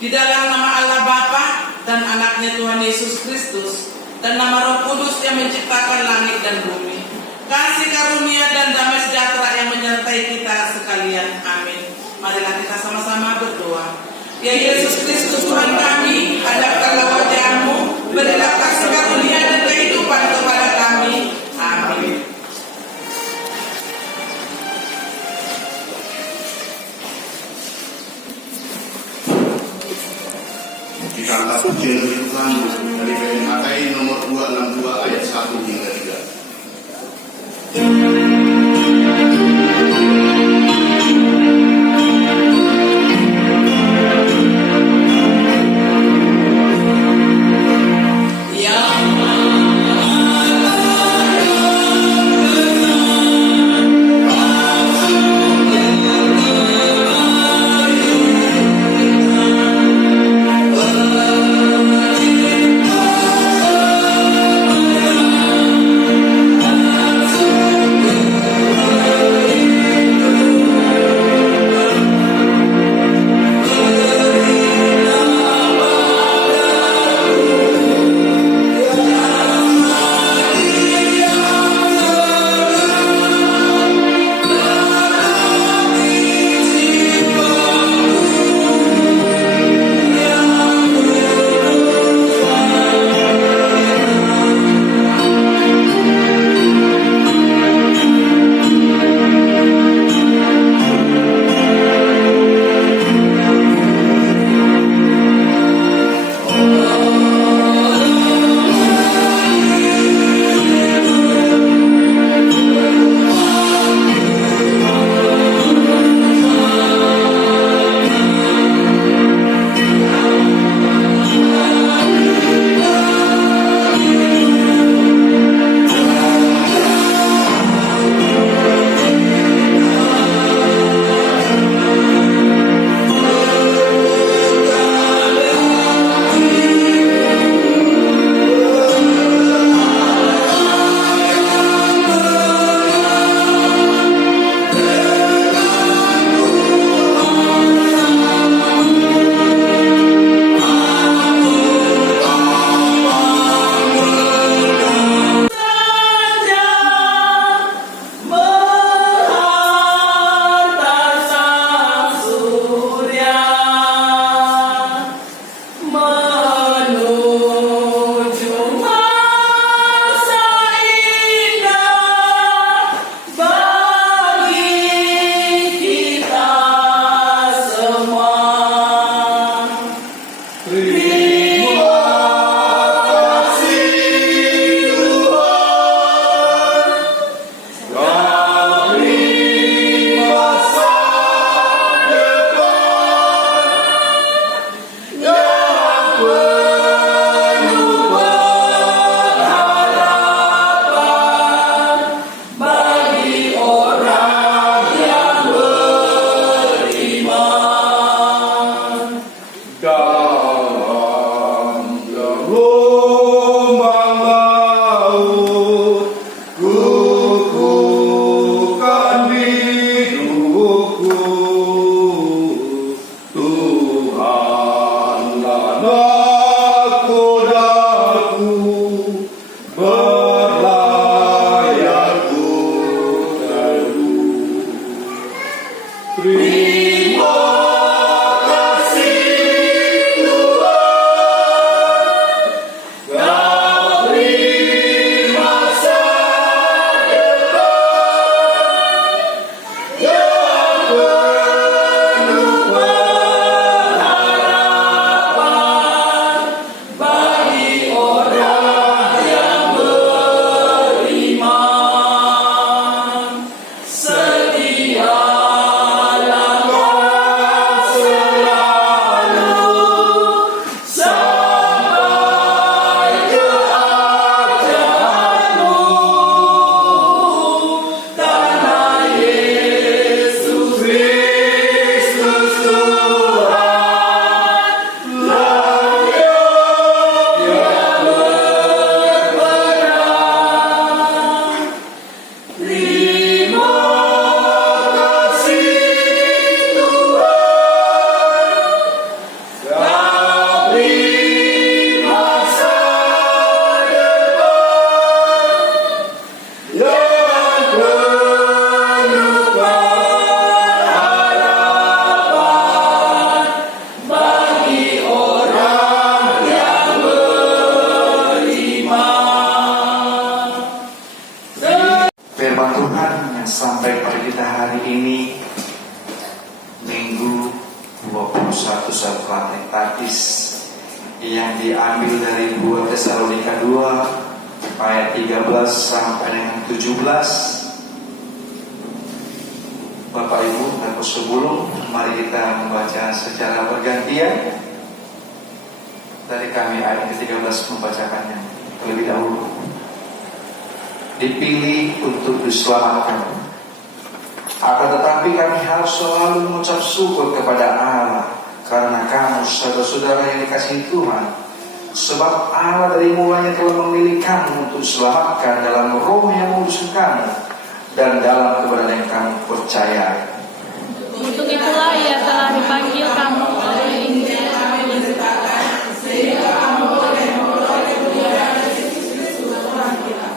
Di dalam nama Allah Bapa dan anaknya Tuhan Yesus Kristus dan nama Roh Kudus yang menciptakan langit dan bumi, kasih karunia dan damai sejahtera yang menyertai kita sekalian. Amin. Marilah kita sama-sama berdoa. Ya Yesus Kristus Tuhan kami, hadapkanlah wajah-Mu, berilah kasih karunia dan kehidupan kepada kami. Amin. Kita angkat pujian Tuhan dari PMHKI nomor 262 ayat 1 hingga 3. satu surat teks yang diambil dari 2 Tesalonika 2 ayat 13 sampai dengan 17. Bapak Ibu, aku sebelum mari kita membaca secara bergantian. Dari kami ayat ke-13 membacakannya terlebih dahulu. Dipilih untuk diselamatkan. Akan tetapi kami harus selalu mengucap syukur kepada Allah karena kamu saudara-saudara yang dikasihi Tuhan. Sebab Allah dari mulanya telah memilih kamu untuk diselamatkan dalam roh yang menguduskan kamu dan dalam kebenaran yang kamu percaya. Untuk itulah ia telah dipanggil kamu oleh Injil yang diberitakan, sehingga kamu boleh memperoleh kemuliaan Yesus Tuhan kita.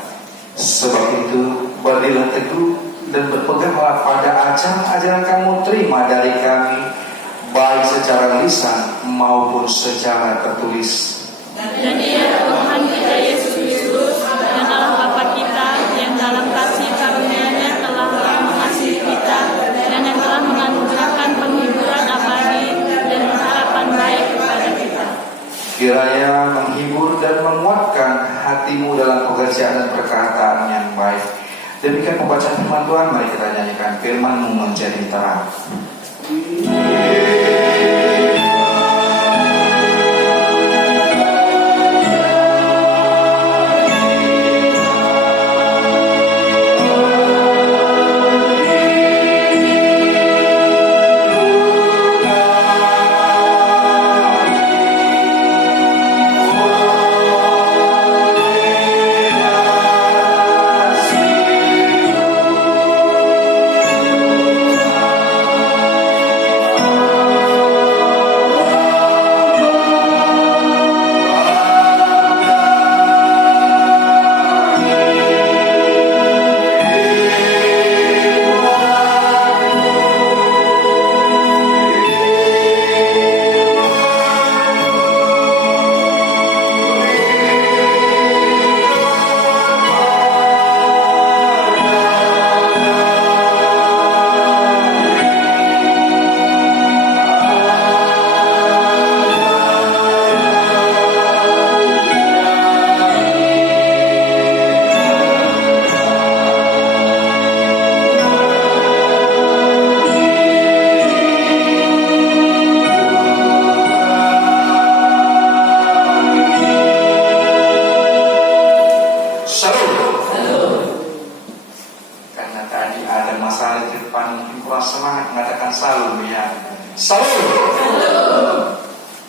Sebab itu berdirilah teguh dan berpeganglah pada ajaran kamu terima dari kami, baik secara lisan maupun secara tertulis. Dan ia Tuhan kita Yesus Kristus dan Allah Bapa kita yang dalam kasih karunia-Nya telah mengasihi kita dan yang telah menganugerahkan penghiburan abadi dan harapan baik kepada kita. Kiranya menghibur dan menguatkan hatimu dalam pekerjaan dan perkataan yang baik. Demikian pembacaan firman Tuhan. Mari kita nyanyikan firman-Mu menjadi terang.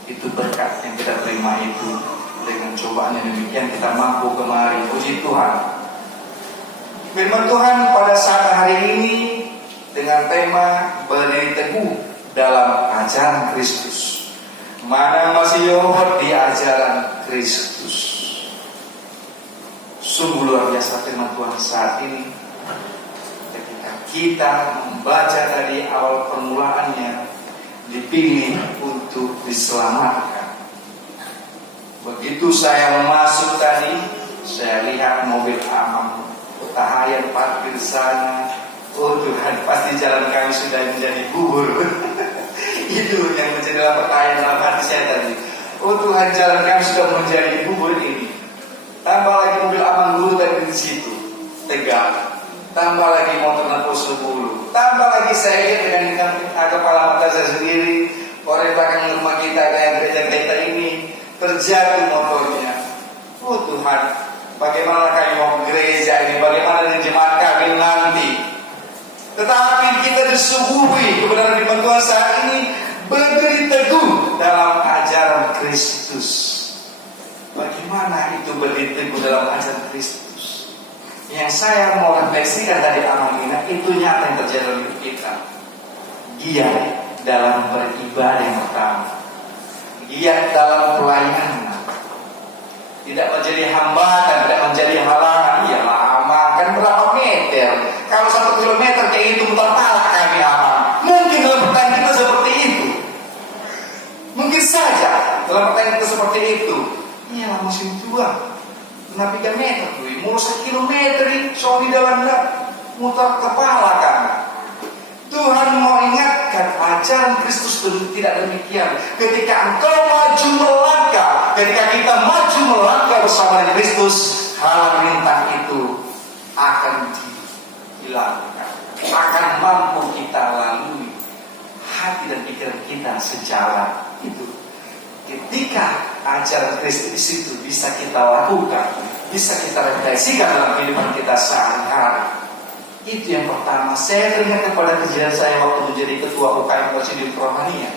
Itu berkat yang kita terima itu. Dengan cobaan yang demikian kita mampu kemari. Puji Tuhan. Firman Tuhan pada saat hari ini dengan tema berdiri teguh dalam ajaran Kristus. Mana masih yohor di ajaran Kristus. Sungguh luar biasa firman Tuhan saat ini. Ketika kita membaca tadi awal permulaannya, dipilih untuk diselamatkan. Begitu saya masuk tadi, saya lihat mobil Amang Tahayan parkir sana. Oh Tuhan, pasti jalan kami sudah menjadi bubur. Itu yang menjadi pertanyaan dalam hati saya tadi. Oh Tuhan, jalan kami sudah menjadi bubur ini. Tambah lagi mobil Amang dulu tadi di situ, tegak. Tambah lagi motor Naposo dulu. Tambah lagi saya lihat dengan kepala mata saya sendiri, orang belakang rumah kita kayak gereja kita ini terjatuh motornya. Oh Tuhan, bagaimana kami mau gereja ini, bagaimana dengan jemaat kami nanti. Tetapi kita disuguhi kebenaran di Tuhan saat ini, berdiri teguh dalam ajaran Kristus. Bagaimana itu berdiri teguh dalam ajaran Kristus? Yang saya mau refleksikan tadi amalina itu nyata yang terjadi dalam hidup kita. Giat dalam beribadah yang pertama, giat dalam pelayanan, tidak menjadi hambatan, tidak menjadi halangan. Ya lama kan berapa meter? Kalau 1 kilometer kayak itu muter pala kami aman. Mungkin dalam pertanyaan kita seperti itu. Mungkin saja dalam pertanyaan kita seperti itu. Iya masih tua. Nabi 3 meter, mau 1 kilometer soal di dalam muter kepala kan. Tuhan mau ingatkan ajaran Kristus tidak demikian. Ketika engkau maju melangkah, ketika kita maju melangkah bersama dengan Kristus, halang rintang itu akan dihilangkan, akan mampu kita lalui. Hati dan pikiran kita sejalan itu. Ketika ajaran Kristus itu bisa kita lakukan, bisa kita refleksikan dalam kehidupan kita sehari-hari. Itu yang pertama. Saya teringat kepada kejadian saya waktu menjadi ketua UKM Presidium Kerohanian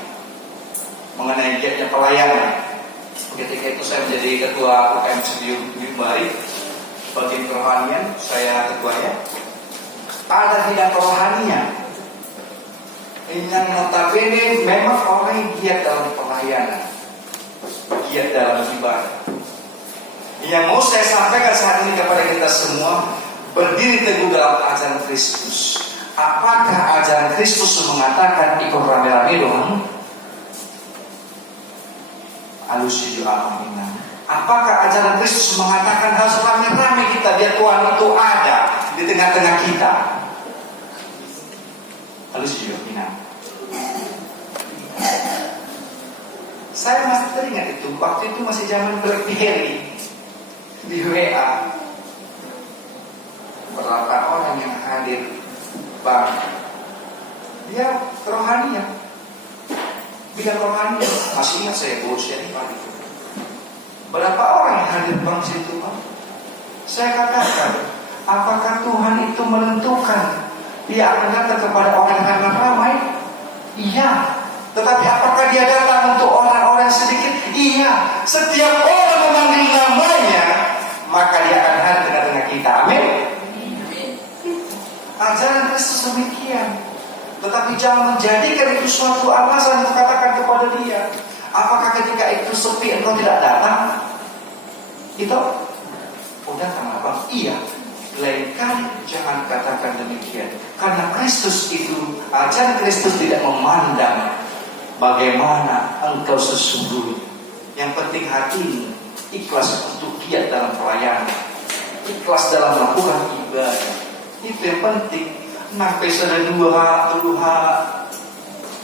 mengenai giatnya pelayanan. Ketika itu saya menjadi ketua UKM Presidium Bari bagian kerohanian, saya ketuanya. Ada bidang kerohanian yang notabene memang orang yang giat dalam pelayanan, giat dalam ibadah. Yang mau saya sampaikan saat ini kepada kita semua, berdiri teguh dalam ajaran Kristus. Apakah ajaran Kristus mengatakan ikut rame-rame dong? Alusi doa amin. Apakah ajaran Kristus mengatakan harus rame-rame kita biar Tuhan itu ada di tengah-tengah kita? Alusi doa amin. Saya masih teringat itu, waktu itu masih zaman BlackBerry di WA. Berapa orang yang hadir, Bang? Dia rohanian, bidang rohanian. Masih ingat saya bosnya di pagi itu. Berapa orang yang hadir Bang situ, Bang? Saya katakan, apakah Tuhan itu menentukan dia akan datang kepada orang yang ramai? Iya. Tetapi apakah dia datang untuk orang-orang sedikit? Iya. Setiap orang memanggil namanya, maka dia akan hadir di tengah-tengah kita. Amin. Ajaran Kristus demikian. Tetapi jangan menjadikan itu suatu alasan untuk katakan kepada dia, apakah ketika itu sepi engkau tidak datang? Itu udah kenapa? Iya. Lain kali jangan katakan demikian. Karena Kristus itu, ajaran Kristus tidak memandang bagaimana engkau sesungguhnya. Yang penting hatimu ikhlas untuk giat dalam pelayanan, ikhlas dalam melakukan ibadah. Itu yang penting. Sampai sudah 2-3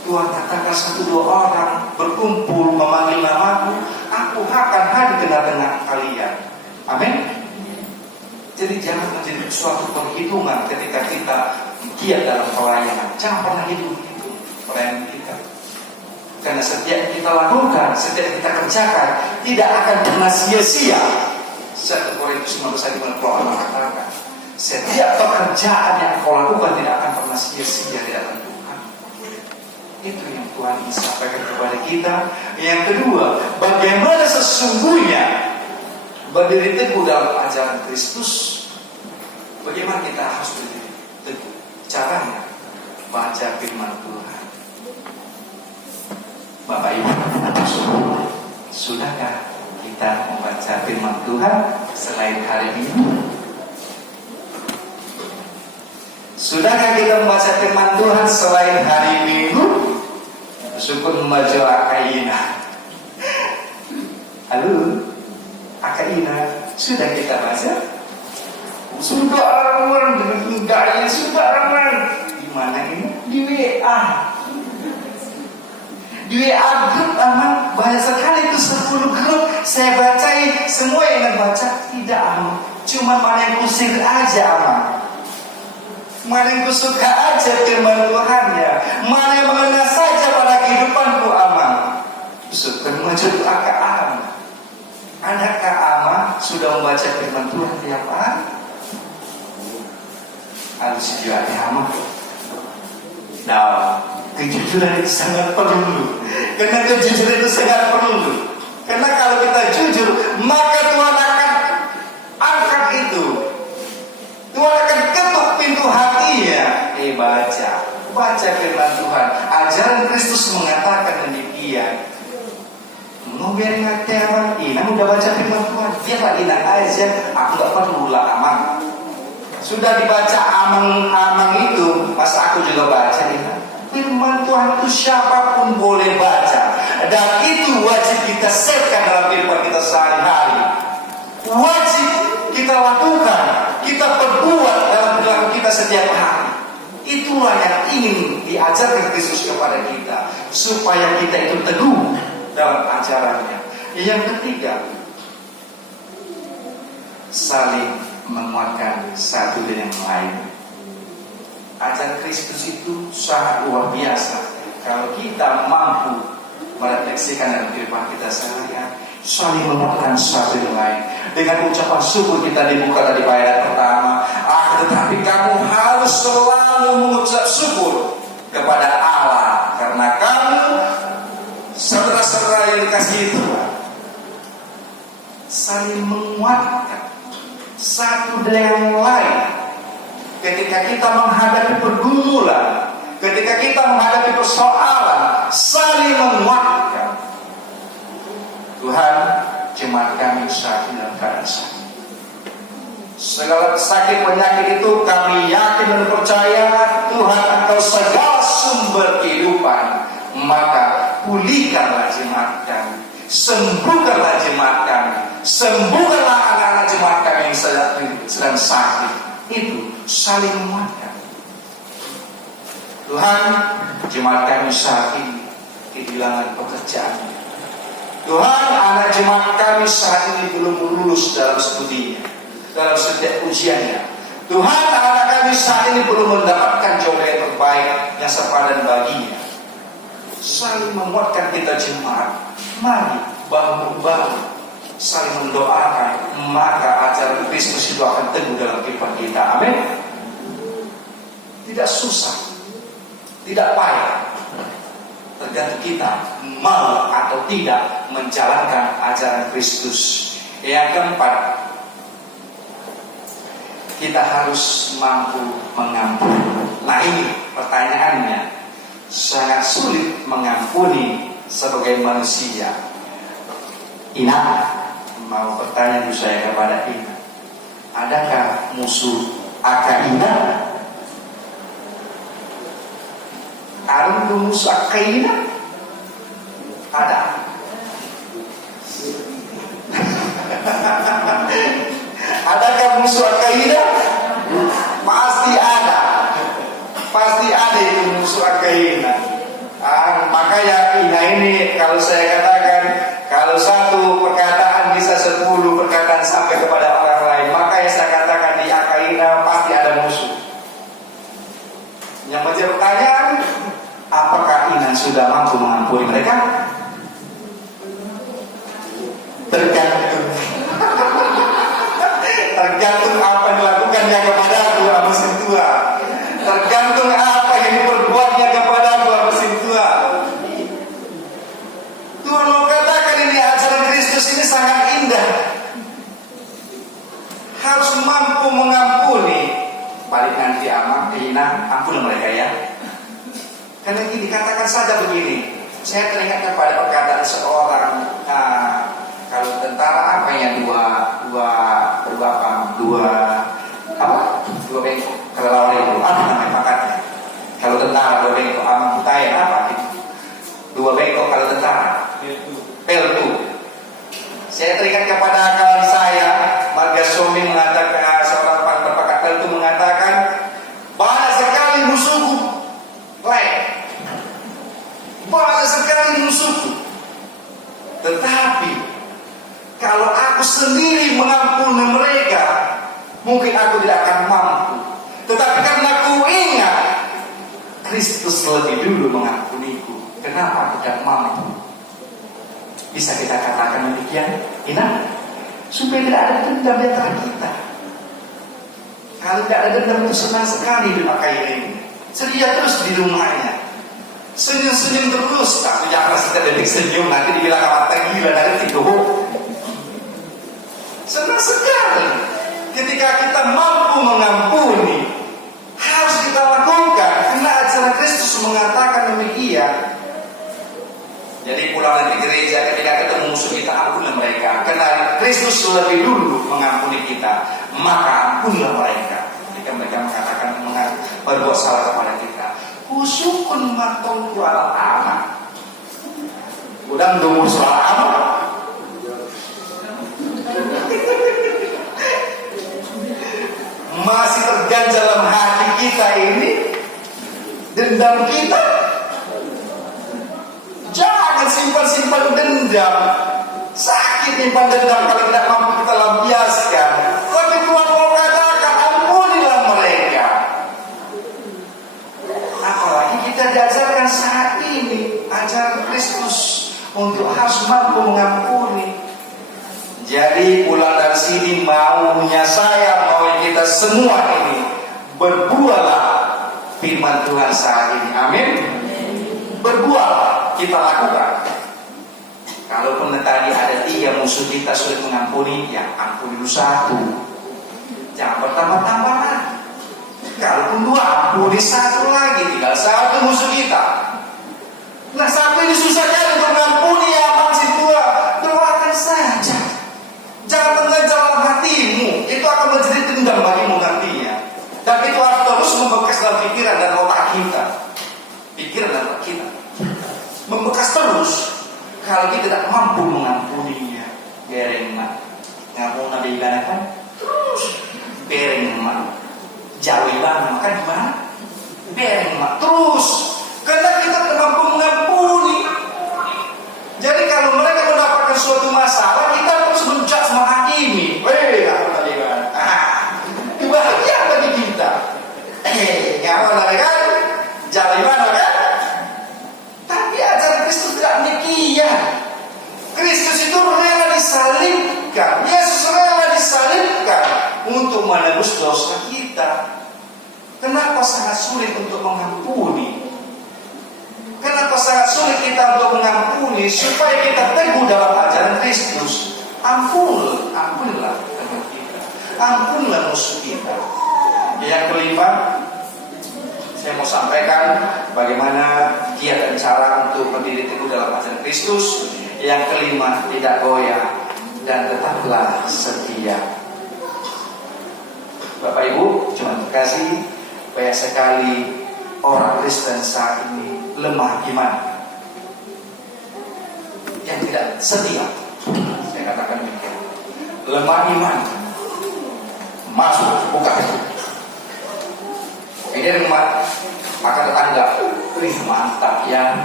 Tuhan katakan 1-2 orang berkumpul memanggil namaku, aku akan hadir di tengah-tengah kalian. Amin. Jadi jangan menjadi suatu perhitungan ketika kita giat dalam pelayanan. Jangan pernah hitung pelayanan kita. Karena setiap kita lakukan, setiap kita kerjakan, tidak akan pernah sia-sia. 1 Korintus 15:20 mengatakan, setiap pekerjaan yang kau lakukan tidak akan pernah sia-sia di hadapan Tuhan. Itu yang Tuhan ingin sampaikan kepada kita. Yang kedua, bagaimana sesungguhnya berdiri teguh dalam ajaran Kristus. Bagaimana kita harus berdiri teguh? Caranya baca firman Tuhan. Bapak Ibu, sudahkah kita membaca firman Tuhan selain hari Minggu? Sudahkah kita membaca firman Tuhan selain hari Minggu? Syukur membaca Akaina. Halo, Akaina, sudah kita baca? Sudah aman, enggak, sudah aman. Di mana ini? Di WA. Di WA grup aman, banyak sekali itu 10 grup. Saya bacain, semua yang baca tidak aman. Cuma mana yang kusir aja aman. Mana yang kusuka aja firman Tuhan ya. Mana yang mengena saja pada kehidupanku aman. Syukur menuju akal aman. Adakah aman sudah membaca firman Tuhan tiap hari? Harus juga aman. Nah, kejujuran itu sangat perlu. Karena kejujuran itu sangat perlu. Karena kalau kita jujur, maka Tuhan akan angkat itu. Tuhan akan ketuk pintu hatinya. Baca firman Tuhan. Ajaran Kristus mengatakan demikian. Mau biar hati aman, Ina udah baca firman Tuhan. Biarlah Ina aja. Aku gak perlu lah aman. Sudah dibaca amang itu, masa aku juga baca Ina. Firman Tuhan itu siapapun boleh baca. Dan itu wajib kita setkan dalam kehidupan kita sehari-hari. Wajib kita lakukan, kita perbuat dalam perilaku kita setiap hari. Itulah yang ingin diajarkan Kristus kepada kita, supaya kita itu teguh dalam ajarannya. Yang ketiga, saling menguatkan satu dengan yang lain. Ajaran Kristus itu sangat luar biasa. Kalau kita mampu merefleksikan dalam kehidupan kita sehari-hari, saling menguatkan satu dengan lain. Dengan ucapan syukur kita dibuka tadi ayat pertama. Tetapi kamu harus selalu mengucap syukur kepada Allah, karena kamu saudara-saudara yang dikasihi Tuhan, saling menguatkan satu dengan yang lain. Ketika kita menghadapi pergumulan, ketika kita menghadapi persoalan, saling menguatkan. Tuhan, jemaat kami saat ini dalam keadaan sakit. Segala sakit penyakit itu kami yakin dan percaya Tuhan Engkau segala sumber kehidupan. Maka pulihkanlah jemaat kami, sembuhkanlah jemaat kami, sembuhkanlah anak-anak jemaat kami yang sedang sakit. Itu saling menguatkan. Tuhan, jemaat kami saat ini kehilangan pekerjaan. Tuhan, anak jemaat kami saat ini belum lulus dalam studinya, dalam setiap ujiannya. Tuhan, anak kami saat ini belum mendapatkan jodoh yang terbaik yang sepadan baginya. Saling menguatkan kita jemaat. Mari bahu-bahu saling mendoakan, maka ajaran Kristus itu akan teguh dalam kehidupan kita. Amin. Tidak susah, tidak payah, tergantung kita mau atau tidak menjalankan ajaran Kristus. Yang keempat, kita harus mampu mengampuni. Nah, ini pertanyaannya, sangat sulit mengampuni sebagai manusia. Ina, mau bertanya dulu saya kepada Ina, adakah musuh Aka Ina? Ada musuh Aka Ina? Ada. Adakah musuh Aka Ina? Pasti ada. Pasti ada itu musuh Aka Ina. Makanya Ina ini kalau saya katakan, kalau satu perkataan bisa 10 perkataan sampai kepada orang lain, makanya saya katakan di Akaina pasti ada musuh. Yang menjadi pertanyaan, apakah Ina sudah mampu mengampuni mereka? Tergantung. Tergantung apa yang dilakukannya kepada aku mesin tua. Tergantung apa yang diperbuatnya kepada aku mesin tua. Tuhan mau katakan ini ajaran Kristus ini sangat indah. Harus mampu mengampuni. Balik nanti Ina, ampuni mereka ya. Karena ini dikatakan saja begini. Saya teringat kepada perkataan seorang, kalau tentara apa ya dua bengkok. Kalau lawan itu apa namanya pakatnya? Kalau tentara 2 bengkok, butayan apa gitu? 2 bengkok kalau tentara. Peltu. Saya teringat kepada kawan saya, Marga Somi mengatakan, seorang berpakat peltu mengatakan, banyak sekali musuhku, banyak sekali musuhku. Tetapi kalau aku sendiri mengampuni mereka, mungkin aku tidak akan mampu. Tetapi karena aku ingat Kristus lebih dulu mengampuniku, kenapa aku tidak mampu? Bisa kita katakan demikian, Ina, supaya tidak ada dendam di antara kita. Kalau tidak ada dendam itu senang sekali di pakai ini, ceria terus di rumahnya, senyum-senyum terus. Tapi jangan sekedar senyum, nanti dibilang mata gila, nanti tidur. Senang sekali ketika kita mampu mengampuni. Harus kita lakukan karena ajaran Kristus mengatakan demikian. Jadi pulang dari gereja ketika ketemu musuh kita, ampunilah mereka. Karena Kristus lebih dulu mengampuni kita, maka ampunilah mereka. Ketika mereka mengatakan berbuat salah kepada kita, usukun matong kuala anak. Udang dumur soal anak. Masih terganjal dalam hati kita ini, dalam kita. Jangan simpan-simpan dendam. Sakit nyimpan dendam kalau tidak mampu kita lampiaskan. Tapi Tuhan mau katakan, ampunilah mereka. Apalagi kita diajarkan saat ini ajaran Kristus untuk harus mampu mengampuni. Jadi pulang dari sini maunya saya, mau kita semua ini berbuahlah firman Tuhan saat ini. Amin. Berbuah kita lakukan. Kalaupun tadi ada 3 musuh kita sulit mengampuni, ya ampuni dulu 1. Jangan bertambah-tambah lagi. Kalaupun 2, ampuni 1 lagi. Tinggal 1 musuh kita. Nah, 1 ini susah kan untuk mengampuni, ya masih 2. Doakan saja. Jangan mengejar dalam hatimu. Itu akan menjadi dendam bagimu nantinya. Dan itu harus terus membekas dalam pikiran dan otak kita. Pikiran dan otak kita membekas terus. Kalau kita tidak mampu mengampuninya, bereng mak. Ngampun nabi ibadah kan? Terus bereng mak. Jauh ibadah maka gimana? Bereng mak terus. Karena kita tidak mampu mengampuni. Jadi kalau mereka mendapatkan suatu masalah, kita terus menjudge menghakimi. Aku nabi ibadah. Bahagia bagi kita. Ngampun nabi kan? Jauh ibadah kan? Tapi ajaran Kristus tidak demikian. Kristus itu rela disalibkan. Yesus rela disalibkan untuk menebus dosa kita. Kenapa sangat sulit untuk mengampuni? Kenapa sangat sulit kita untuk mengampuni? Supaya kita teguh dalam ajaran Kristus. Ampunilah teman kita. Ampunilah musuh kita. Yang kelima, saya mau sampaikan bagaimana kiat dan cara untuk berdiri teguh dalam ajaran Kristus. Yang kelima, tidak goyah dan tetaplah setia. Bapak Ibu, cuma kasih banyak sekali orang Kristen saat ini lemah iman, yang tidak setia. Saya katakan demikian. Lemah iman. Masuk, buka. Ini rumah, maka tetangga, mantap ya,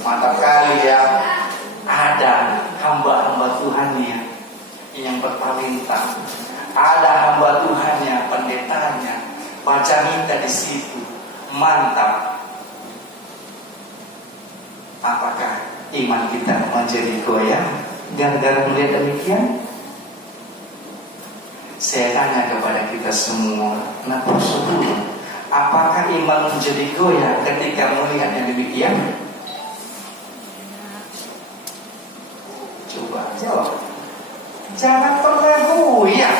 mantap kali ya, ada hamba-hamba Tuhannya yang bertalenta, ada hamba Tuhannya, pendetanya, baca minta di situ, mantap. Apakah iman kita menjadi goyah gara-gara melihat demikian? Saya tanya kepada kita semua, kenapa sebelum? Apakah iman menjadi goyah ketika melihat yang demikian? Coba jawab. Jangan pernah goyah.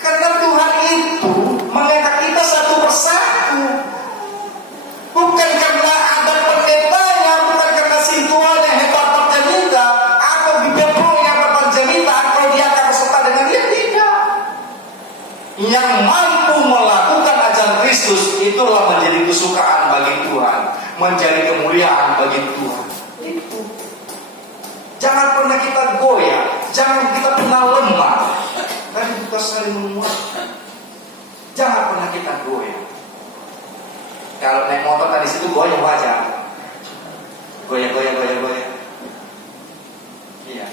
Karena Tuhan itu mengangkat kita satu persatu. Bukan karena ada pendetanya, bukan karena sintuannya hebat perjanita, atau biberonya hebat perjanita, atau dia akan berserta dengan dia, tidak. Yang mampu melakukan ajaran Kristus itulah menjadi kesukaan bagi Tuhan, menjadi kemuliaan bagi Tuhan. Itu. Jangan pernah kita goyah, jangan kita pernah lemah. Tadi kita saling menguatkan. Jangan pernah kita goyah. Kalau naik motor tadi situ goyah wajar. Goyah. Iya,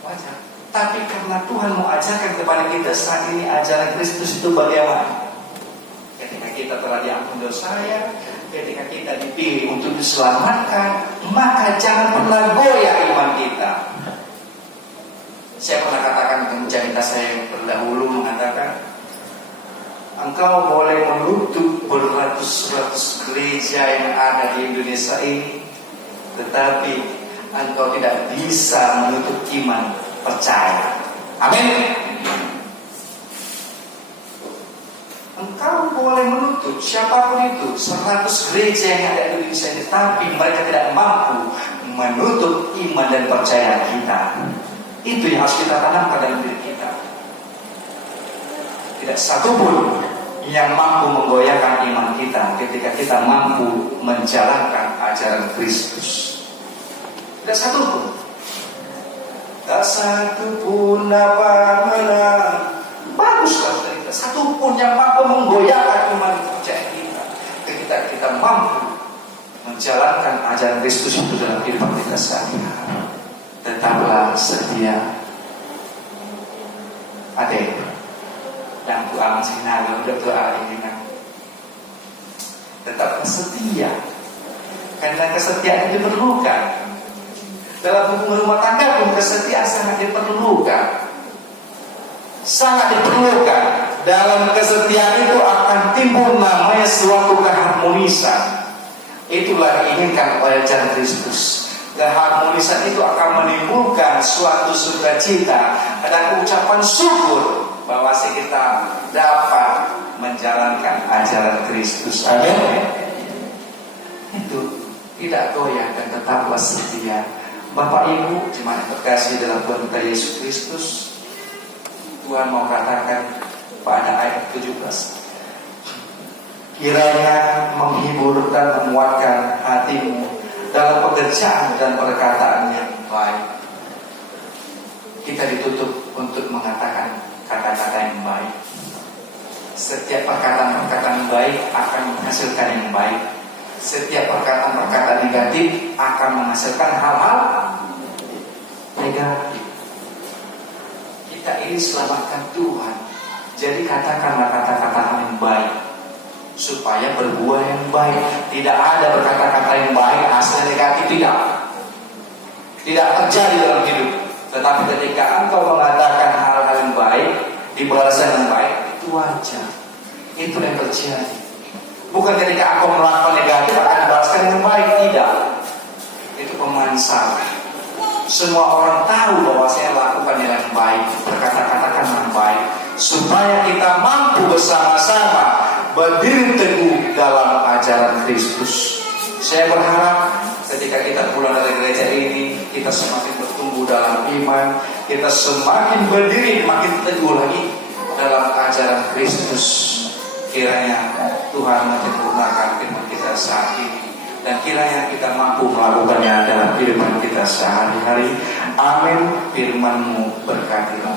wajar. Tapi karena Tuhan mau ajarkan kepada kita saat ini ajaran Kristus itu bagaimana? Ketika kita telah diampuni dosanya, ketika kita dipilih untuk diselamatkan, maka jangan pernah goyah iman kita. Saya pernah katakan dengan cerita saya yang terdahulu mengatakan, engkau boleh menutup beratus-ratus gereja yang ada di Indonesia ini, tetapi engkau tidak bisa menutup iman percaya. Amin. Engkau boleh menutup siapapun itu 100 gereja yang ada di Indonesia ini, tapi mereka tidak mampu menutup iman dan percaya kita. Itu yang harus kita tanamkan dalam diri kita. Tidak satu pun yang mampu menggoyahkan iman kita ketika kita mampu menjalankan ajaran Kristus. Tidak satu pun. Tak satu pun dapat menang. Baguslah, tidak satu pun yang mampu menggoyahkan iman percaya kita kita mampu menjalankan ajaran Kristus itu dalam kehidupan kita sehari-hari. Tetaplah setia. Ade, dan Tuhan sinaga udah doa ini kan. Tetaplah setia, karena kesetiaan diperlukan. Dalam hubungan rumah tangga pun kesetiaan sangat diperlukan. Sangat diperlukan. Dalam kesetiaan itu akan timbul namanya suatu keharmonisan. Itulah diinginkan oleh ajaran Kristus. Keharmonisan itu akan menimbulkan suatu sukacita dan ucapan syukur bahwa kita dapat menjalankan ajaran Kristus. Amin. Itu tidak goyah dan tetaplah setia. Bapak Ibu, jemaat terkasih dalam Tuhan kita Yesus Kristus, Tuhan mau katakan pada ayat 17, kiranya menghibur dan menguatkan hatimu dalam pekerjaan dan perkataan yang baik. Kita ditutup untuk mengatakan kata-kata yang baik. Setiap perkataan-perkataan baik akan menghasilkan yang baik. Setiap perkataan-perkataan negatif akan menghasilkan hal-hal negatif. Kita ini selamatkan Tuhan. Jadi katakanlah kata-kata yang baik supaya berbuah yang baik. Tidak ada berkata-kata yang baik hasilnya negatif, tidak terjadi dalam hidup. Tetapi ketika engkau mengatakan hal-hal yang baik, dibalasan yang baik, itu wajar. Itu yang terjadi. Bukan ketika engkau melakukan negatif akan dibalaskan yang baik, tidak. Itu pemanfaatan. Semua orang tahu bahwa saya lakukan yang baik, berkata-katakan yang baik, supaya kita mampu bersama-sama berdiri teguh dalam ajaran Kristus. Saya berharap ketika kita pulang dari gereja ini, kita semakin bertumbuh dalam iman, kita semakin berdiri, makin teguh lagi dalam ajaran Kristus. Kiranya Tuhan menyempurnakan firman kita saat ini, dan kiranya kita mampu melakukannya dalam kehidupan kita sehari-hari. Amin. Firman-Mu berkatilah.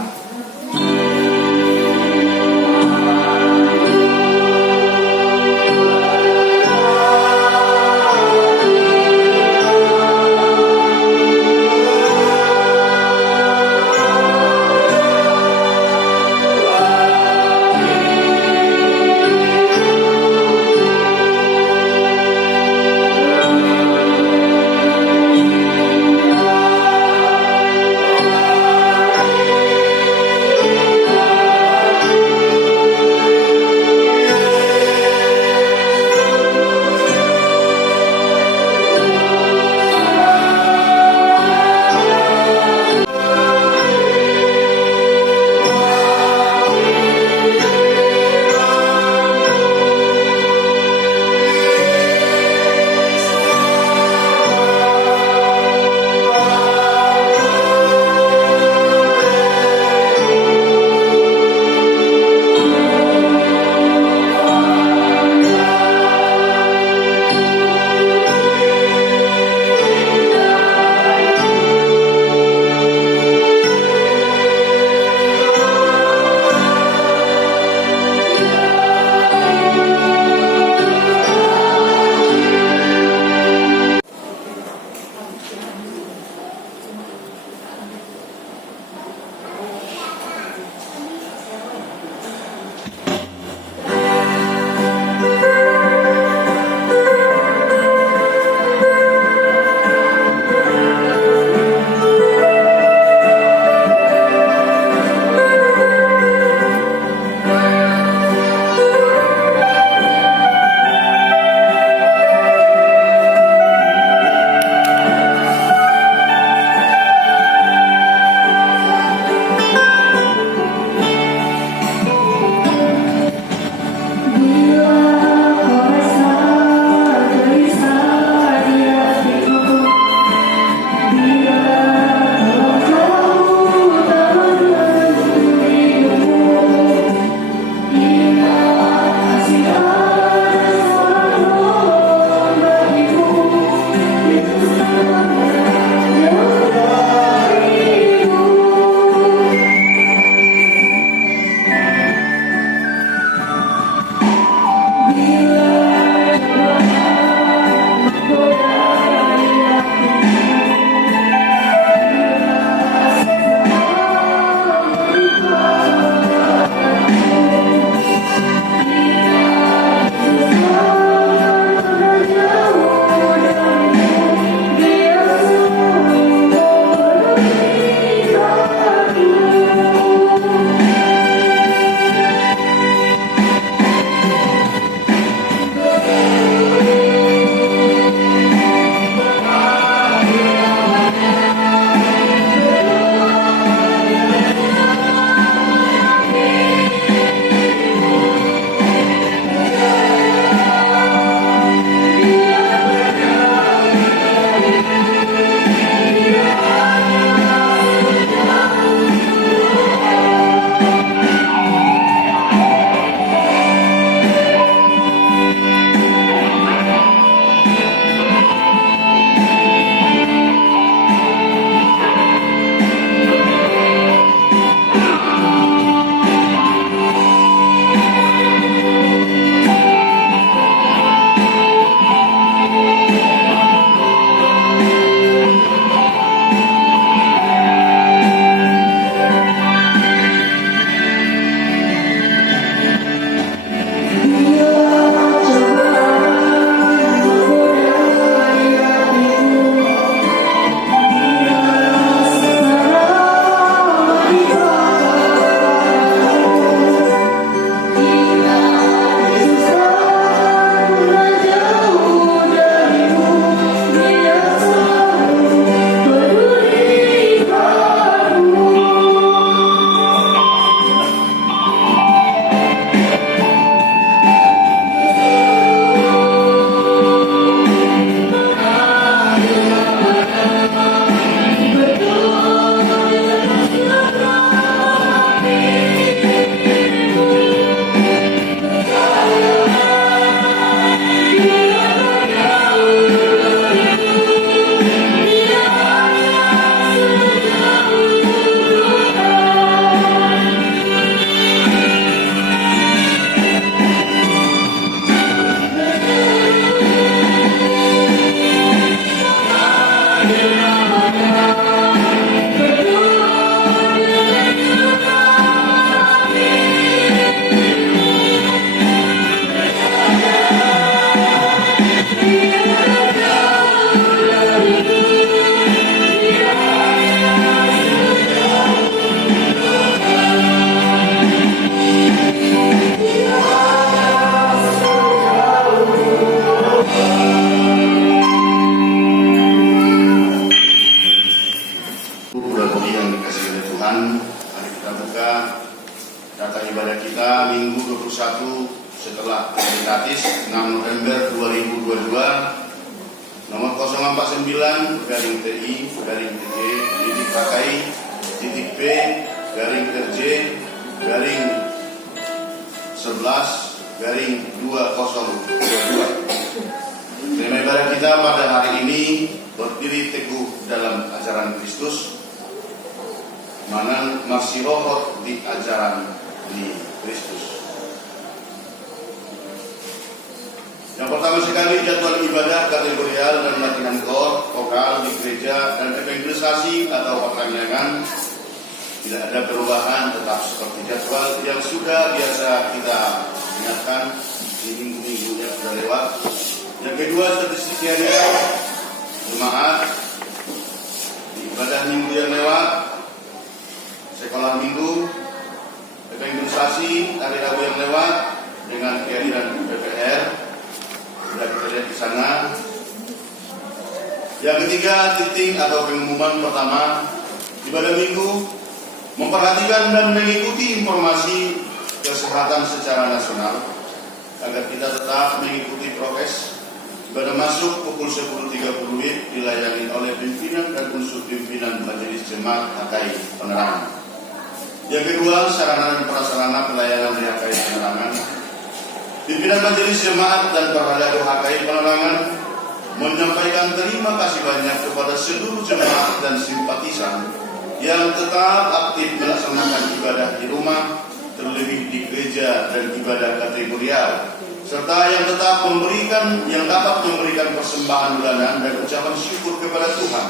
TI/PKI/11/2022. Tema ibadah kita pada hari ini berdiri teguh dalam ajaran Kristus, mana masih rohot di ajaran di Kristus. Yang pertama sekali, jadwal ibadah kategorial dan latihan kor, vokal di gereja dan evangelisasi atau pertanyaan tidak ada perubahan, tetap seperti jadwal yang sudah biasa kita ingatkan di minggu-minggu yang sudah lewat. Yang kedua, statistik harian jemaat di ibadah minggu yang lewat, sekolah minggu, evangelisasi hari Rabu yang lewat dengan kehadiran PPR. Sudah kita lihat di sana. Yang ketiga, titik atau pengumuman pertama ibadah minggu, memperhatikan dan mengikuti informasi kesehatan secara nasional agar kita tetap mengikuti prokes. Ibadah masuk pukul 10.30 WIB dilayani oleh pimpinan dan unsur pimpinan Majelis Jemaat HKI Penerangan. Yang kedua, sarana dan prasarana pelayanan di HKI Penerangan. Pimpinan Majelis Jemaat dan Perhadap HKI Penerangan menyampaikan terima kasih banyak kepada seluruh jemaat dan simpatisan yang tetap aktif melaksanakan ibadah di rumah, terlebih di gereja dan ibadah kategorial, serta yang dapat memberikan persembahan bulanan dan ucapan syukur kepada Tuhan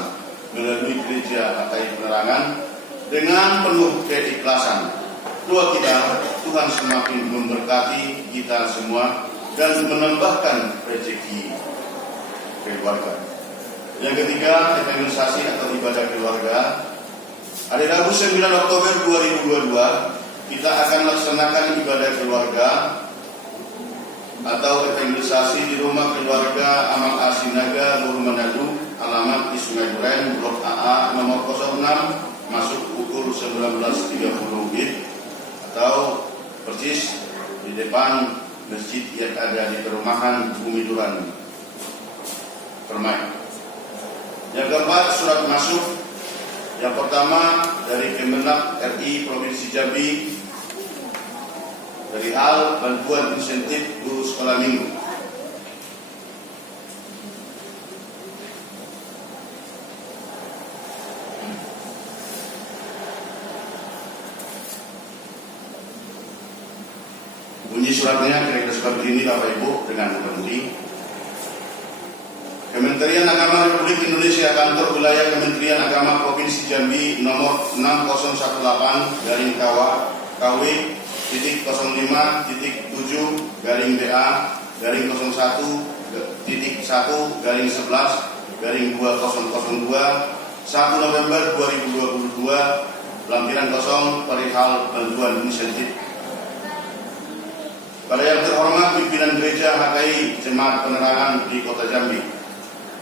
melalui gereja HKI Penerangan dengan penuh keikhlasan. Doa kita, Tuhan semakin memberkati kita semua dan menambahkan rezeki keluarga. Yang ketiga, evangelisasi atau ibadah keluarga. Hari Rabu 9 Oktober 2022 kita akan laksanakan ibadah keluarga atau evangelisasi di rumah keluarga Amal Asinaga Buru Manado, alamat di Sungai Duren, Blok AA nomor 06, masuk pukul 19.30 WIB, atau persis di depan masjid yang ada di perumahan Bumi Duran Permai. Yang keempat, surat masuk. Yang pertama dari Kemenak RI Provinsi Jambi dari hal bantuan insentif guru sekolah minggu. Bunyi suratnya kira-kira seperti ini Bapak Ibu dengan penghuni. Kementerian Agama Republik Indonesia, Kantor Wilayah Kementerian Agama Provinsi Jambi nomor 6085-KW/01.1/11/2002 1 November 2022 lampiran kosong perihal bantuan insentif. Pada yang terhormat pimpinan gereja HKI Jemaat Penerangan di Kota Jambi,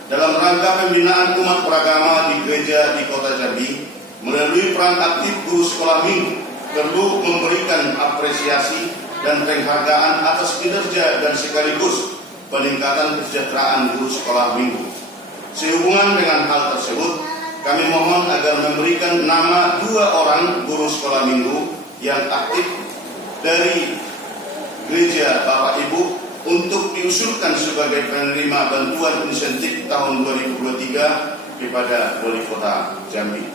dalam rangka pembinaan umat beragama di gereja di Kota Jambi melalui peran aktif guru sekolah minggu, perlu memberikan apresiasi dan penghargaan atas kinerja dan sekaligus peningkatan kesejahteraan guru sekolah minggu. Sehubungan dengan hal tersebut, kami mohon agar memberikan nama 2 orang guru sekolah minggu yang aktif dari gereja Bapak Ibu untuk diusulkan sebagai penerima bantuan insentif tahun 2023 kepada Wali Kota Jambi.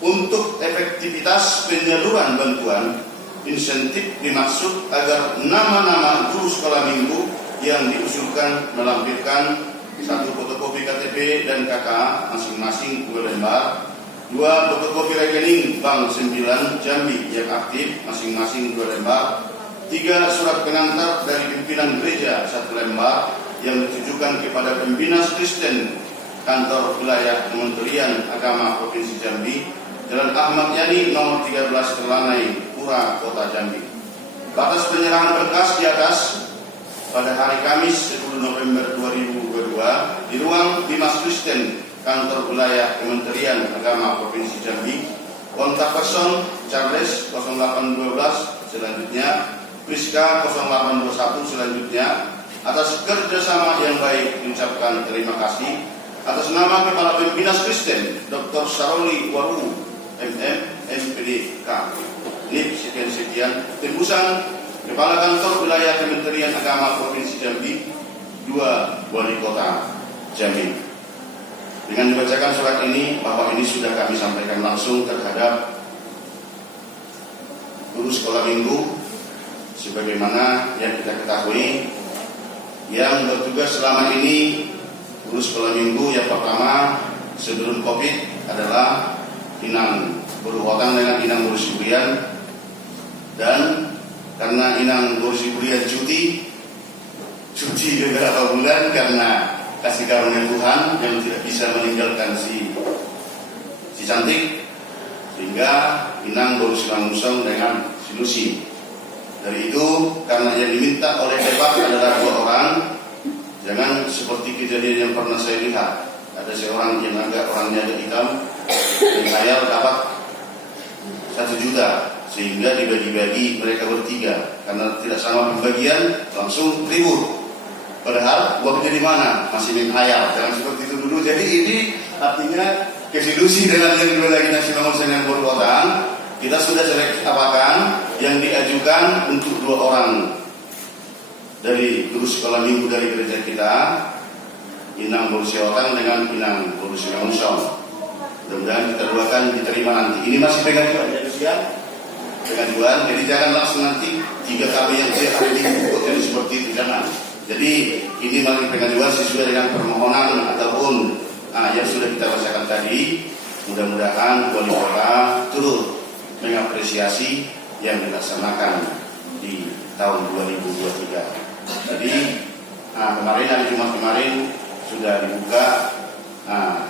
Untuk efektivitas penyaluran bantuan insentif dimaksud agar nama-nama guru sekolah minggu yang diusulkan melampirkan 1 fotokopi KTP dan KK masing-masing 2 lembar, 2 fotokopi rekening Bank 9 Jambi yang aktif masing-masing 2 lembar, 3 surat pengantar dari pimpinan gereja 1 lembar yang ditujukan kepada pembina Kristen Kantor Wilayah Kementerian Agama Provinsi Jambi, Jalan Ahmad Yani nomor 13 Terlanai, Pura, Kota Jambi. Batas penyerahan berkas di atas pada hari Kamis 10 November 2022 di ruang Dinas Kristen Kantor Wilayah Kementerian Agama Provinsi Jambi. Kontak person Charles 0812 selanjutnya, Priska 0821 selanjutnya. Atas kerjasama yang baik diucapkan terima kasih. atas nama Kepala Pembina Kristen Dr. Saroli Waru MM MPDK NIP sekian tembusan Kepala Kantor Wilayah Kementerian Agama Provinsi Jambi 2 Wali Kota Jambi. Dengan dibacakan surat ini, bahwa ini sudah kami sampaikan langsung terhadap guru sekolah minggu sebagaimana yang kita ketahui. Yang bertugas selama ini guru sekolah minggu yang pertama sebelum COVID adalah Inang berhutang dengan Inang Guru Sibrian, dan karena Inang Guru Sibrian cuti beberapa bulan karena kasih karunia Tuhan yang tidak bisa meninggalkan si cantik, sehingga Inang Guru Silamusong dengan si Lucy. Dari itu, karena yang diminta oleh debat adalah 2 orang, jangan seperti kejadian yang pernah saya lihat. Ada seorang yang orangnya agak hitam, yang saya dapat 1 juta, sehingga dibagi-bagi mereka bertiga. Karena tidak sama pembagian, langsung ribut. Padahal uangnya di mana? Masih menghayal. Jangan seperti itu dulu. Jadi ini artinya kesilusi dalam yang dua lagi nasional yang berhutang. Kita sudah apakan yang diajukan untuk 2 orang dari guru sekolah minggu dari gereja kita, Inang Guru Siotang dengan Inang Guru Silamusong. Mudah-mudahan kita doakan diterima nanti. Ini masih pengajuan ya siang, pengajuan. Jadi jangan langsung nanti 3 kali yang saya hari ini jadi seperti itu, jangan. Jadi ini masih pengajuan sesuai dengan permohonan ataupun yang sudah kita bacakan tadi. Mudah-mudahan wali kota turut mengapresiasi yang dilaksanakan di tahun 2023. Jadi kemarin hari Jumat kemarin sudah dibuka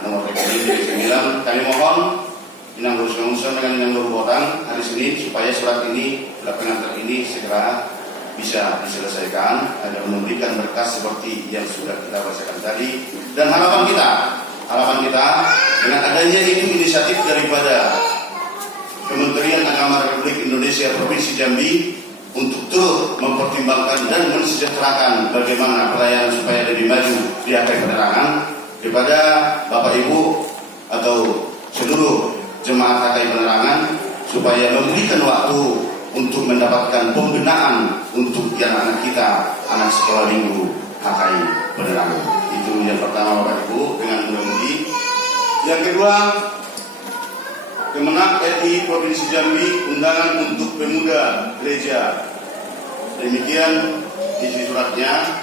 nomor rekening dari 9. Kami mohon Inang Guru Silamusong dengan Inang Guru Botang hari Senin supaya surat ini, surat pengantar ini segera bisa diselesaikan agar memberikan berkas seperti yang sudah kita bacakan tadi. Dan harapan kita dengan adanya itu inisiatif daripada Kementerian Agama Republik Indonesia Provinsi Jambi untuk turut mempertimbangkan dan mensejahterakan bagaimana pelayanan supaya lebih maju di akhir penerangan kepada Bapak Ibu atau seluruh jemaat HKI Penerangan, supaya memberikan waktu untuk mendapatkan pembinaan untuk anak-anak kita, anak sekolah minggu HKI Penerangan. Itu yang pertama Bapak Ibu dengan mudah-mudi. Yang kedua, Kemenak RI Provinsi Jambi undangan untuk pemuda gereja. Demikian isi suratnya.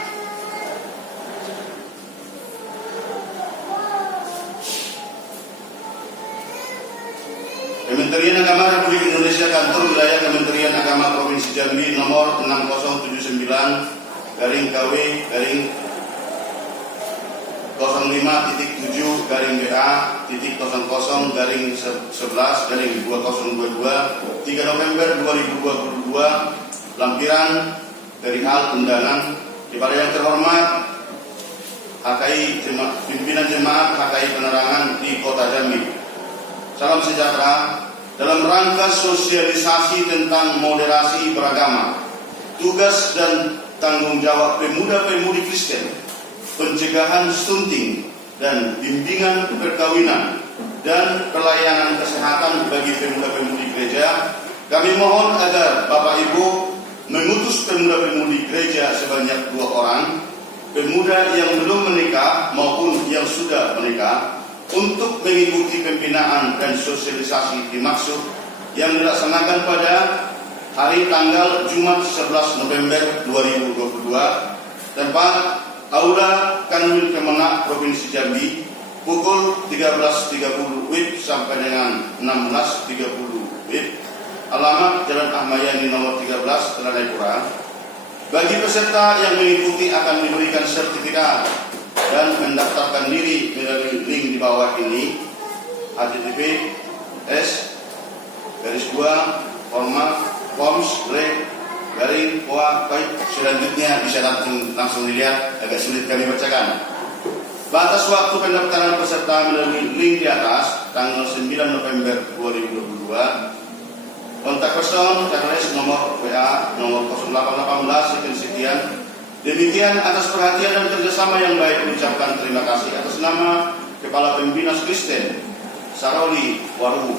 Kementerian Agama Republik Indonesia, Kantor Wilayah Kementerian Agama Provinsi Jambi nomor 60.7/BA/00/2022 3 November 2022, lampiran perihal undangan kepada yang terhormat HKI pimpinan jemaat HKI Penerangan di Kota Jambi. Salam sejahtera. Dalam rangka sosialisasi tentang moderasi beragama, tugas dan tanggung jawab pemuda-pemudi Kristen, pencegahan stunting dan bimbingan perkawinan dan pelayanan kesehatan bagi pemuda-pemudi gereja, kami mohon agar Bapak Ibu mengutus pemuda-pemudi gereja sebanyak 2 orang, pemuda yang belum menikah maupun yang sudah menikah, untuk mengikuti pembinaan dan sosialisasi dimaksud yang dilaksanakan pada hari tanggal Jumat 11 November 2022, tempat Aula Kanwil Kemenak Provinsi Jambi, pukul 13.30 WIB sampai dengan 16.30 WIB, alamat Jalan Ahmayani nomor 13, Telanai. Bagi peserta yang mengikuti akan diberikan sertifikat dan mendaftarkan diri melalui link di bawah ini, https://forms/OA. Selanjutnya bisa langsung dilihat, agak sulit kami bacakan. Batas waktu pendaftaran peserta melalui link di atas tanggal 9 November 2022. Kontak person, nomor WA nomor 0818 sekian Demikian atas perhatian dan kerjasama yang baik mengucapkan terima kasih atas nama Kepala Pembina Kristen Saroli Waru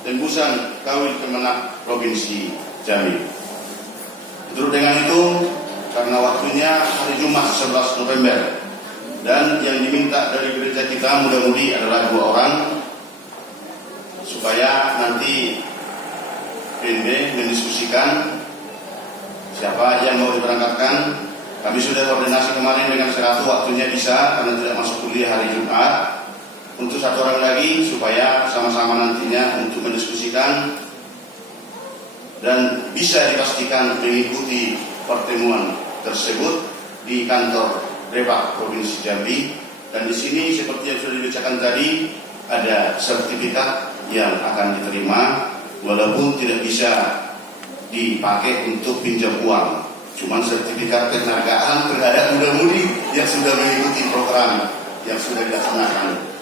Tembusan Kawin Kemenak Provinsi Jambi. Turut dengan itu, karena waktunya hari Jumat 11 November dan yang diminta dari gereja kita mudah-mudi adalah 2 orang, supaya nanti PNB mendiskusikan siapa yang mau diberangkatkan. Kami sudah koordinasi kemarin dengan Seratu, waktunya bisa karena tidak masuk kuliah hari Jumat. Untuk 1 orang lagi supaya sama-sama nantinya untuk mendiskusikan dan bisa dipastikan mengikuti pertemuan tersebut di kantor Debak Provinsi Jambi. Dan di sini seperti yang sudah dibacakan tadi, ada sertifikat yang akan diterima walaupun tidak bisa dipakai untuk pinjam uang, cuman sertifikat penghargaan terhadap muda-mudi yang sudah mengikuti program yang sudah dilaksanakan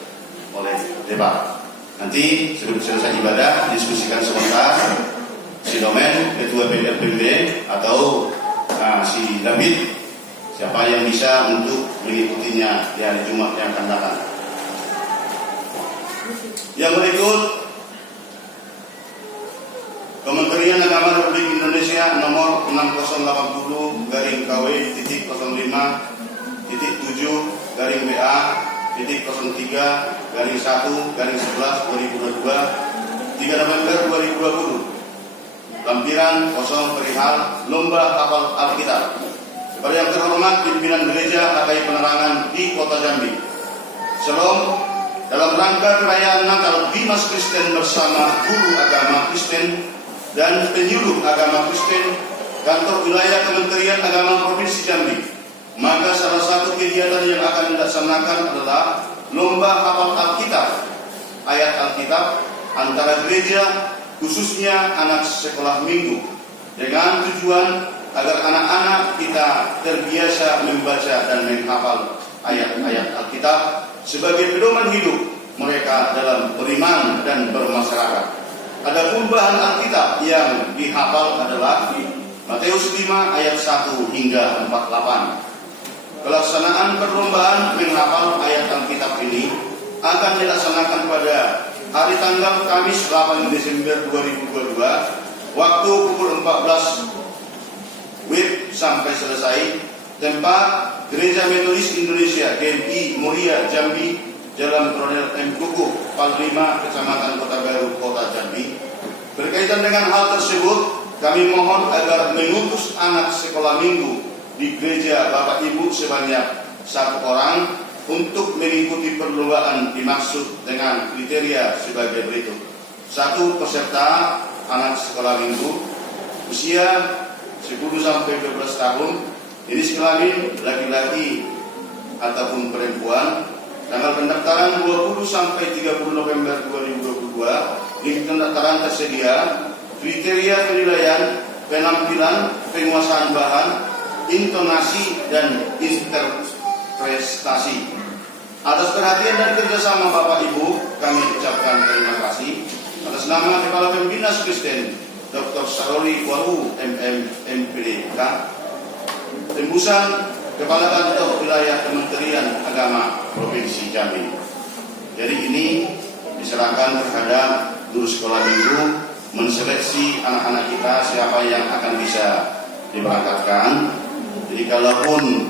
oleh Debak. Nanti sebelum selesai ibadah diskusikan sebentar si Domen, Ketua PRPB atau si David, siapa yang bisa untuk mengikutinya di hari Jumat yang akan datang. Yang berikut, Kementerian Agama Republik Indonesia nomor 6080/KW.7/BA.03/1/11/2022 3 November 2020 lampiran kosong perihal lomba hafal Alkitab. Kepada yang terhormat pimpinan gereja HKI Penerangan di Kota Jambi, Shalom. Dalam rangka perayaan Natal Dimas Kristen bersama guru agama Kristen dan penyuluh agama Kristen kantor wilayah Kementerian Agama Provinsi Jambi, maka salah satu kegiatan yang akan dilaksanakan adalah lomba hafal Alkitab, ayat Alkitab antara gereja, khususnya anak sekolah minggu, dengan tujuan agar anak-anak kita terbiasa membaca dan menghafal ayat-ayat Alkitab sebagai pedoman hidup mereka dalam beriman dan bermasyarakat. Adapun bahan Alkitab yang dihafal adalah Matius 5 ayat 1 hingga 48. Pelaksanaan perlombaan menghafal ayat Alkitab ini akan dilaksanakan pada hari tanggal Kamis 8 Desember 2022 waktu pukul 14 WIB sampai selesai. Tempat Gereja Metodis Indonesia GMI Muria Jambi, Jalan Kolonel M. Kuku, Pal 5, Kecamatan Kota Baru, Kota Jambi. Berkaitan dengan hal tersebut, kami mohon agar mengutus anak sekolah minggu di gereja Bapak Ibu sebanyak 1 orang untuk mengikuti perlombaan dimaksud dengan kriteria sebagai berikut. 1 peserta anak sekolah minggu usia 10 sampai 12 tahun, jenis kelamin laki-laki ataupun perempuan. Tanggal pendaftaran 20 sampai 30 November 2022. Di pendaftaran tersedia kriteria penilaian, penampilan, penguasaan bahan, intonasi, dan interpretasi. Atas perhatian dan kerjasama Bapak Ibu, kami ucapkan terima kasih. Atas nama Kepala Pembina Kristen Dr. Saroli Waru MPDK, Tembusan Kepala Kantor Wilayah Kementerian Agama Provinsi Jambi. Jadi ini diserahkan terhadap guru sekolah minggu menseleksi anak-anak kita siapa yang akan bisa diberangkatkan. Jadi kalaupun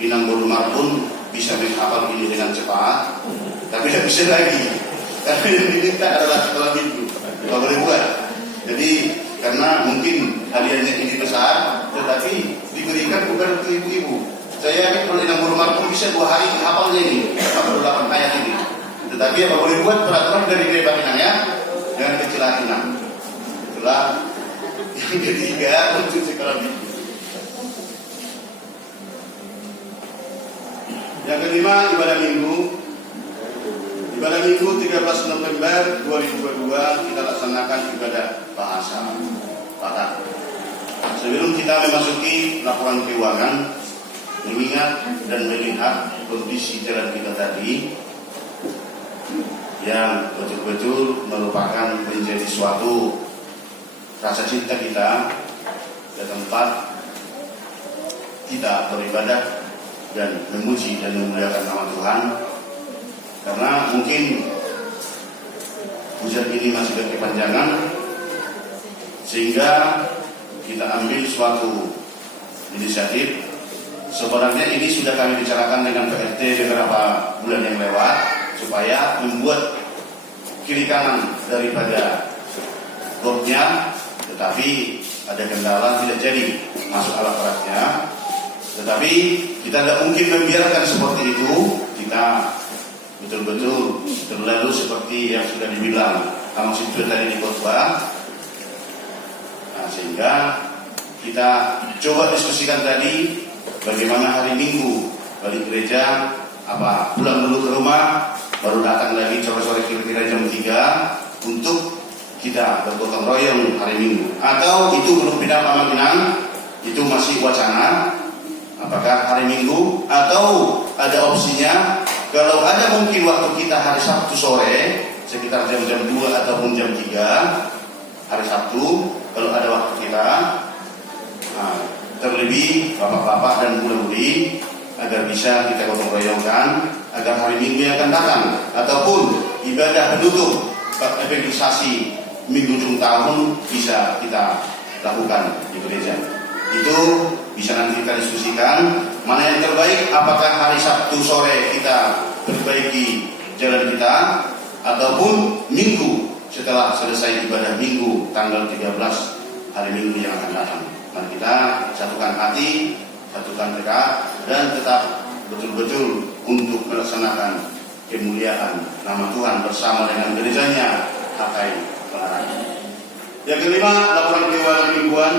Minang Borumar pun bisa menghafal ini dengan cepat, tapi tidak bisa lagi karena yang diminta adalah sekolah minggu. Tidak boleh buat. Jadi karena mungkin hadiahnya ini besar, tetapi diberikan bukan untuk ibu-ibu. Saya yakin kalau Minang Borumar pun bisa 2 hari hafalnya ini 48 ayat ini. Tetapi apa boleh buat peraturan dari Gereja ya, dengan kecil hati. Itulah yang ketiga untuk sekolah minggu. Yang kelima, ibadah minggu. Ibadah minggu 13 November 2022 kita laksanakan ibadah bahasa Batak. Sebelum kita memasuki laporan keuangan, mengingat dan melihat kondisi jalan kita tadi yang betul-betul merupakan menjadi suatu rasa cinta kita ke tempat kita beribadah dan memuji dan memuliakan nama Tuhan. Karena mungkin hujan ini masih berkepanjangan, sehingga kita ambil suatu inisiatif. Sebenarnya ini sudah kami bicarakan dengan PRT beberapa bulan yang lewat, supaya membuat kiri kanan daripada rotnya, tetapi ada kendala tidak jadi masuk alat beratnya. Tetapi kita tidak mungkin membiarkan seperti itu. Kita betul-betul terlalu seperti yang sudah dibilang Kang Situ tadi di khotbah. Nah, sehingga kita coba diskusikan tadi bagaimana hari Minggu balik gereja, apa pulang dulu ke rumah, baru datang lagi sore-sore kira-kira jam 3 untuk kita bergotong royong hari Minggu. Atau itu belum pindah Pamangkinang, itu masih wacana. Apakah hari Minggu atau ada opsinya kalau ada mungkin waktu kita hari Sabtu sore sekitar jam-jam 2 ataupun jam 3 hari Sabtu, kalau ada waktu kita, nah, terlebih bapak-bapak dan budi-budi, agar bisa kita gotong royongkan agar hari Minggu yang akan datang ataupun ibadah penutup evangelisasi Minggu ujung tahun bisa kita lakukan di gereja. Itu bisa nanti kita diskusikan mana yang terbaik, apakah hari Sabtu sore kita perbaiki jalan kita ataupun Minggu setelah selesai ibadah Minggu tanggal 13 hari Minggu yang akan datang. Mari kita satukan hati, satukan tekad, dan tetap betul-betul untuk melaksanakan kemuliaan nama Tuhan bersama dengan gerejanya HKI Pelarangan. Yang kelima, laporan keuangan mingguan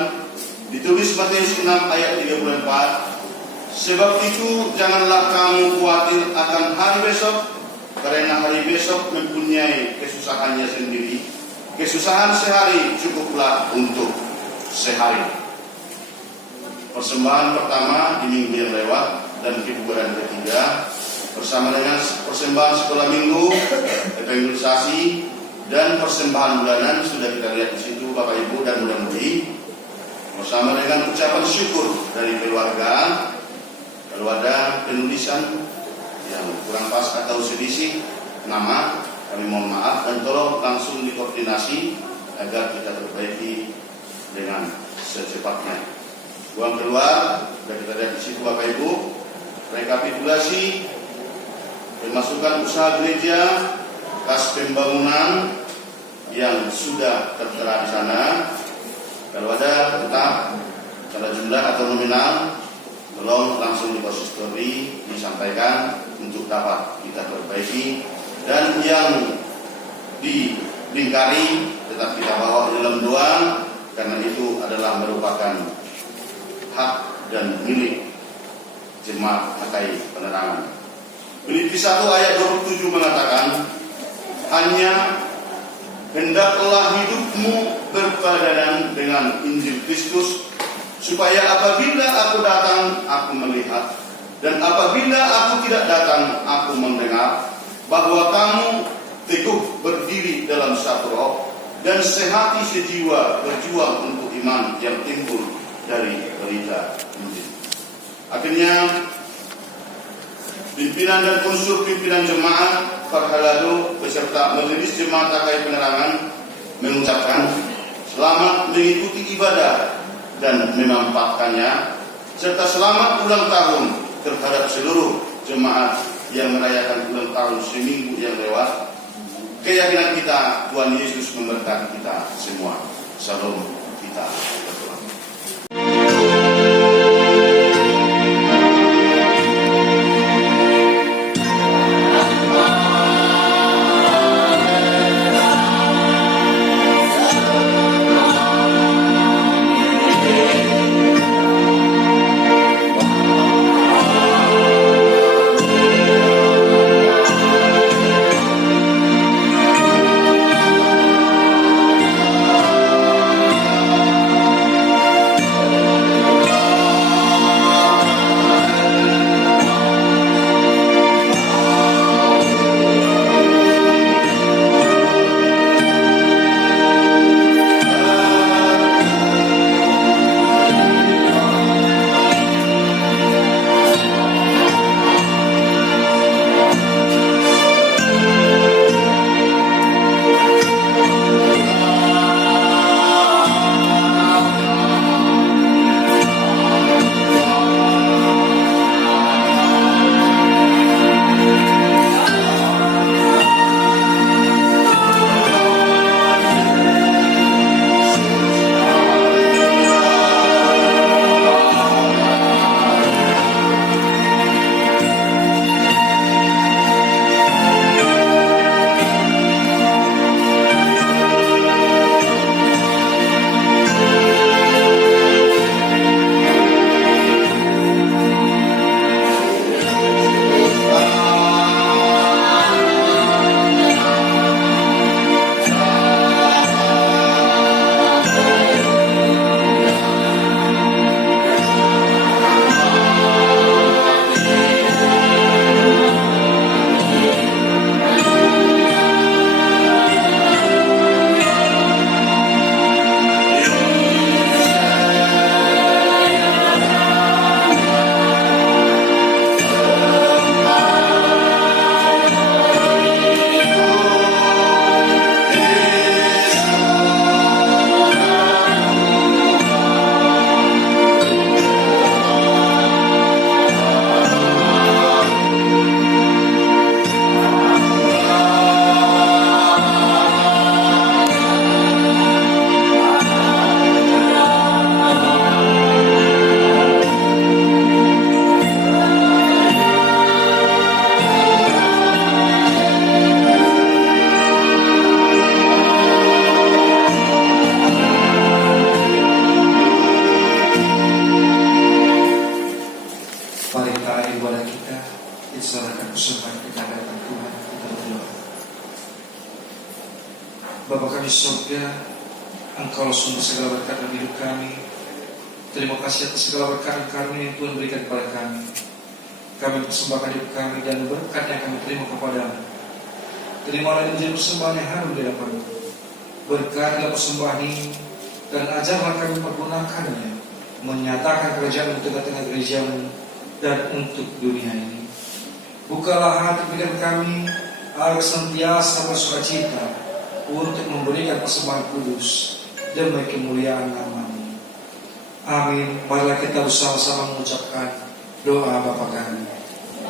ditulis Matius 6 ayat 34. Sebab itu janganlah kamu khawatir akan hari besok, karena hari besok mempunyai kesusahannya sendiri. Kesusahan sehari cukuplah untuk sehari. Persembahan pertama di minggu yang lewat dan hiburan ketiga bersama dengan persembahan sekolah minggu, evangelisasi, dan persembahan bulanan sudah kita lihat di situ Bapak Ibu dan mudah-mudahan bersama dengan ucapan syukur dari keluarga. Kalau ada penulisan yang kurang pas atau selisih nama, kami mohon maaf dan tolong langsung dikoordinasi agar kita perbaiki dengan secepatnya. Uang keluar sudah kita lihat di situ Bapak Ibu. Rekapitulasi pemasukan usaha gereja, kas pembangunan yang sudah tertera di sana. Kalau ada tetap secara jumlah atau nominal, tolong langsung di konsistori disampaikan untuk dapat kita perbaiki, dan yang dilingkari tetap kita bawa di dalam doa, karena itu adalah merupakan hak dan milik jemaat HKI Penerangan. Filipi 1 ayat 27 mengatakan, hanya hendaklah hidupmu berpadanan dengan Injil Kristus, supaya apabila aku datang, aku melihat, dan apabila aku tidak datang, aku mendengar, bahwa kamu teguh berdiri dalam satu roh, dan sehati sejiwa berjuang untuk iman yang timbul dari berita Injil. Akhirnya, pimpinan dan unsur pimpinan jemaat Farhalado beserta majelis jemaat HKI Penerangan mengucapkan selamat mengikuti ibadah dan memanfaatkannya, serta selamat ulang tahun terhadap seluruh jemaat yang merayakan ulang tahun seminggu yang lewat. Keyakinan kita, Tuhan Yesus memberkati kita semua. Salam kita berdoa. Bapa kami surga, Engkau sumber segala berkat dalam hidup kami. Terima kasih atas segala berkat karunia yang Tuhan berikan kepada kami. Kami persembahkan hidup kami dan berkat yang kami terima kepadamu. Terimalah menjadi persembahan yang harum di hadapan-Mu. Berkatilah persembahan ini dan ajarlah kami menggunakannya, menyatakan kerajaan-Mu di tengah-tengah gereja-Mu dan untuk dunia ini. Bukalah hati pikiran kami agar senantiasa bersukacita untuk memberikan persembahan kudus demi kemuliaan nama-Mu. Amin. Marilah kita bersama-sama mengucapkan doa Bapa kami.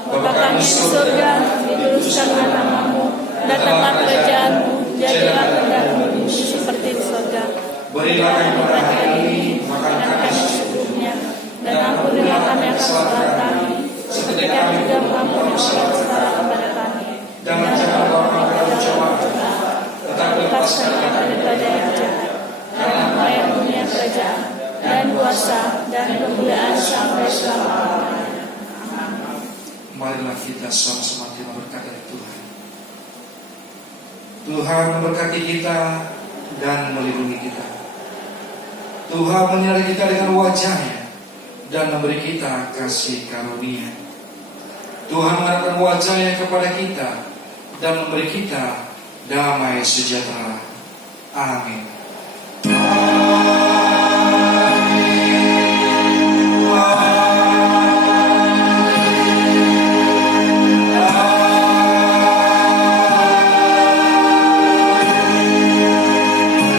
Bapa kami di surga, dikuduskanlah nama-Mu, datanglah kerajaan-Mu, jadilah kehendak-Mu di bumi seperti di surga. Berilah kami pada hari ini makanan kami secukupnya, dan ampunilah kami akan kesalahan kami, seperti kami juga mengampuni orang yang bersalah kepada kami. dan jangan bawa kami ke dalam cobaan, tetapi lepaskan kami daripada yang jahat. Karena Engkau yang punya kerajaan dan kuasa dan kemuliaan sampai selama-lamanya. Marilah kita sama-sama terima berkat dari Tuhan. Tuhan memberkati kita dan melindungi kita. Tuhan menyertai kita dengan wajah-Nya dan memberi kita kasih karunia. Tuhan mengharapkan wajah-Nya kepada kita dan memberi kita damai sejahtera. Amin.